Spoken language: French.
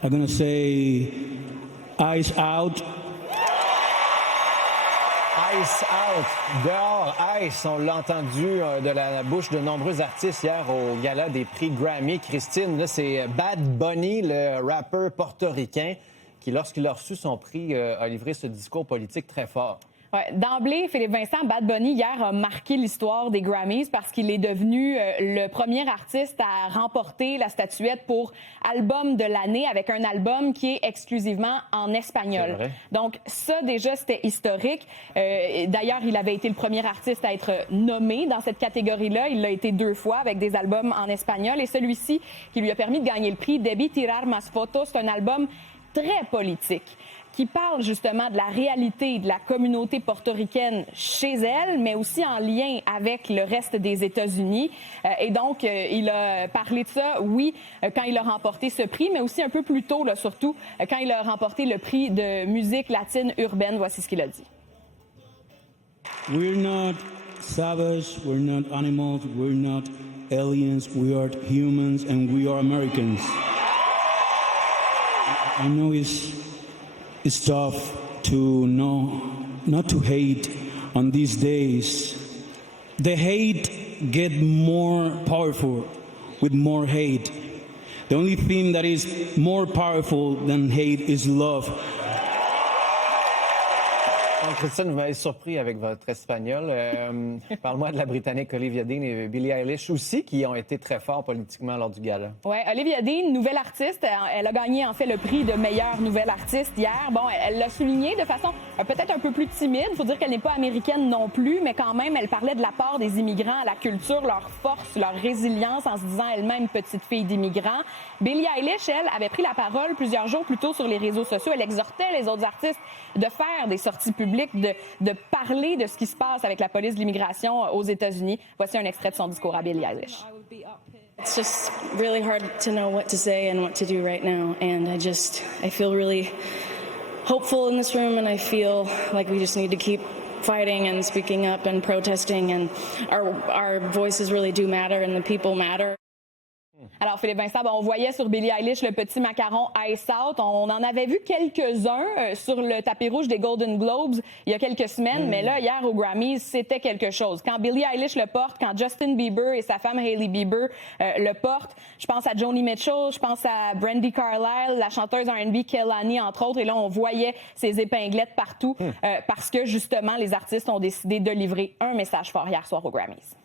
I'm gonna say Ice Out. Ice Out, dehors, Ice, on l'a entendu de la bouche de nombreux artistes hier au gala des prix Grammy. Christine, là, c'est Bad Bunny, le rappeur portoricain, qui, lorsqu'il a reçu son prix, a livré ce discours politique très fort. Ouais, d'emblée, Philippe Vincent, Bad Bunny, hier, a marqué l'histoire des Grammys parce qu'il est devenu le premier artiste à remporter la statuette pour album de l'année avec un album qui est exclusivement en espagnol. Donc, ça, déjà, c'était historique. D'ailleurs, il avait été le premier artiste à être nommé dans cette catégorie-là. Il l'a été 2 fois avec des albums en espagnol. Et celui-ci, qui lui a permis de gagner le prix, Debí tirar más fotos, c'est un album très politique, qui parle justement de la réalité de la communauté portoricaine chez elle, mais aussi en lien avec le reste des États-Unis. Et donc, il a parlé de ça, oui, quand il a remporté ce prix, mais aussi un peu plus tôt, là, surtout, quand il a remporté le prix de musique latine urbaine. Voici ce qu'il a dit. We're not savage, we're not animals, we're not aliens, we are humans and we are Americans. I know it's tough to know, not to hate on these days. The hate get more powerful with more hate. The only thing that is more powerful than hate is love. Christine, vous m'avez surpris avec votre espagnol. Parle-moi de la Britannique Olivia Dean et Billie Eilish aussi, qui ont été très forts politiquement lors du gala. Oui, Olivia Dean, nouvelle artiste. Elle a gagné, en fait, le prix de meilleure nouvelle artiste hier. Bon, elle l'a souligné de façon peut-être un peu plus timide. Il faut dire qu'elle n'est pas américaine non plus, mais quand même, elle parlait de l'apport des immigrants à la culture, leur force, leur résilience, en se disant elle-même petite fille d'immigrants. Billie Eilish, elle, avait pris la parole plusieurs jours plus tôt sur les réseaux sociaux. Elle exhortait les autres artistes de faire des sorties publiques, de parler de ce qui se passe avec la police de l'immigration aux États-Unis. Voici un extrait de son discours à Billie Eilish. It's just really hard to know what to say and what to do right now. And I feel really hopeful in this room, and I feel like we just need to keep fighting and speaking up and protesting, and our voices really do matter and the people matter. Alors, Philippe Vincent, on voyait sur Billie Eilish le petit macaron Ice Out. On en avait vu quelques-uns sur le tapis rouge des Golden Globes il y a quelques semaines, mais là, hier, aux Grammys, c'était quelque chose. Quand Billie Eilish le porte, quand Justin Bieber et sa femme Hailey Bieber le portent, je pense à Joni Mitchell, je pense à Brandi Carlile, la chanteuse R&B Kehlani, entre autres, et là, on voyait ces épinglettes partout parce que, justement, les artistes ont décidé de livrer un message fort hier soir aux Grammys.